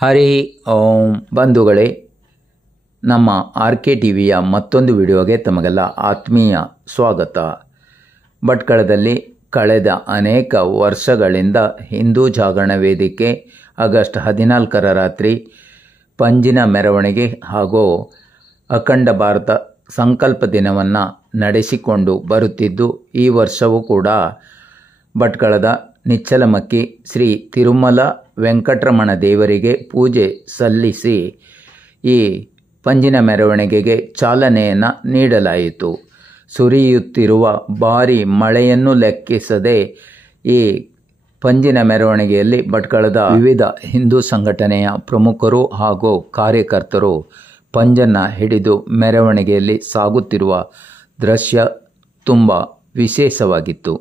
ಹರಿ ಓಂ ಬಂಧುಗಳೇ, ನಮ್ಮ RK TVಯ ಮತ್ತೊಂದು ವಿಡಿಯೋಗೆ ತಮಗೆಲ್ಲ ಆತ್ಮೀಯ ಸ್ವಾಗತ. ಭಟ್ಕಳದಲ್ಲಿ ಕಳೆದ ಅನೇಕ ವರ್ಷಗಳಿಂದ ಹಿಂದೂ ಜಾಗರಣ ವೇದಿಕೆ ಆಗಸ್ಟ್ 14ರ ರಾತ್ರಿ ಪಂಜಿನ ಮೆರವಣಿಗೆ ಹಾಗೂ ಅಖಂಡ ಭಾರತ ಸಂಕಲ್ಪ ದಿನವನ್ನು ನಡೆಸಿಕೊಂಡು ಬರುತ್ತಿದ್ದು, ಈ ವರ್ಷವೂ ಕೂಡ ಭಟ್ಕಳದ ನಿಚ್ಚಲಮಕ್ಕಿ ಶ್ರೀ ತಿರುಮಲ ವೆಂಕಟರಮಣ ದೇವರಿಗೆ ಪೂಜೆ ಸಲ್ಲಿಸಿ ಈ ಪಂಜಿನ ಮೆರವಣಿಗೆಗೆ ಚಾಲನೆಯನ್ನು ನೀಡಲಾಯಿತು. ಸುರಿಯುತ್ತಿರುವ ಭಾರಿ ಮಳೆಯನ್ನು ಲೆಕ್ಕಿಸದೆ ಈ ಪಂಜಿನ ಮೆರವಣಿಗೆಯಲ್ಲಿ ಭಟ್ಕಳದ ವಿವಿಧ ಹಿಂದೂ ಸಂಘಟನೆಯ ಪ್ರಮುಖರು ಹಾಗೂ ಕಾರ್ಯಕರ್ತರು ಪಂಜನ್ನು ಹಿಡಿದು ಮೆರವಣಿಗೆಯಲ್ಲಿ ಸಾಗುತ್ತಿರುವ ದೃಶ್ಯ ತುಂಬ ವಿಶೇಷವಾಗಿತ್ತು.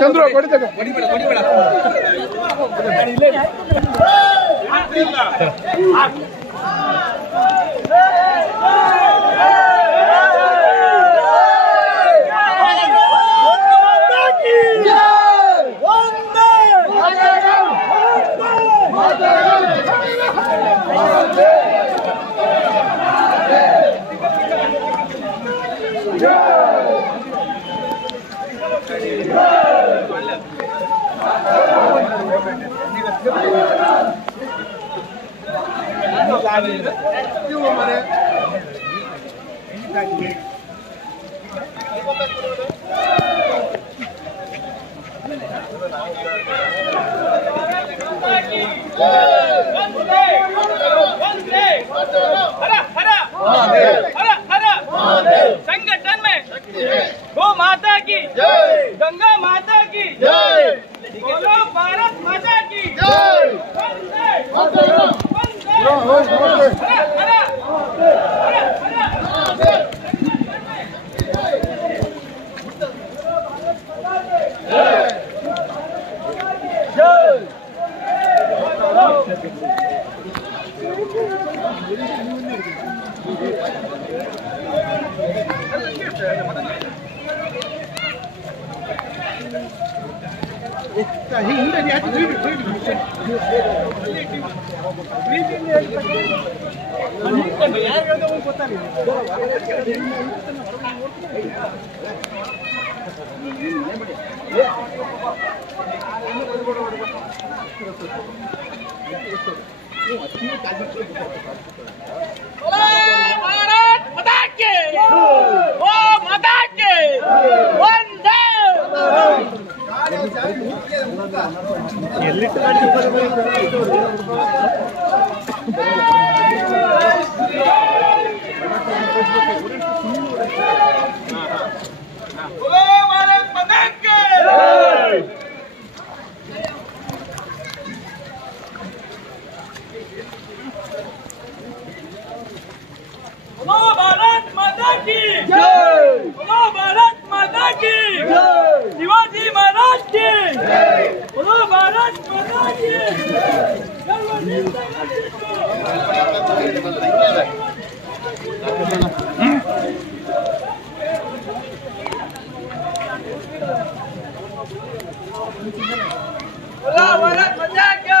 ಚಂದ್ರು संगठन में गो माता की जय, गंगा माता की जय, बोलो भारत माता की जय। भारत माता की वो माता की वंदे भारत माता की भारत माता की जय, भारत माता की जय, शिवाजी महाराज की जय, भारत माता की भारत माता की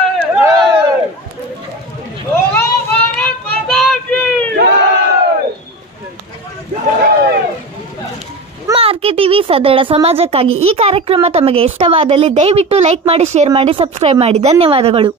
ಆರ್ಕೆ ಟಿವಿ ಸದೃಢ ಸಮಾಜಕ್ಕಾಗಿ ಈ ಕಾರ್ಯಕ್ರಮ ತಮಗೆ ಇಷ್ಟವಾದಲ್ಲಿ ದಯವಿಟ್ಟು ಲೈಕ್ ಮಾಡಿ, ಶೇರ್ ಮಾಡಿ, ಸಬ್ಸ್ಕ್ರೈಬ್ ಮಾಡಿ. ಧನ್ಯವಾದಗಳು.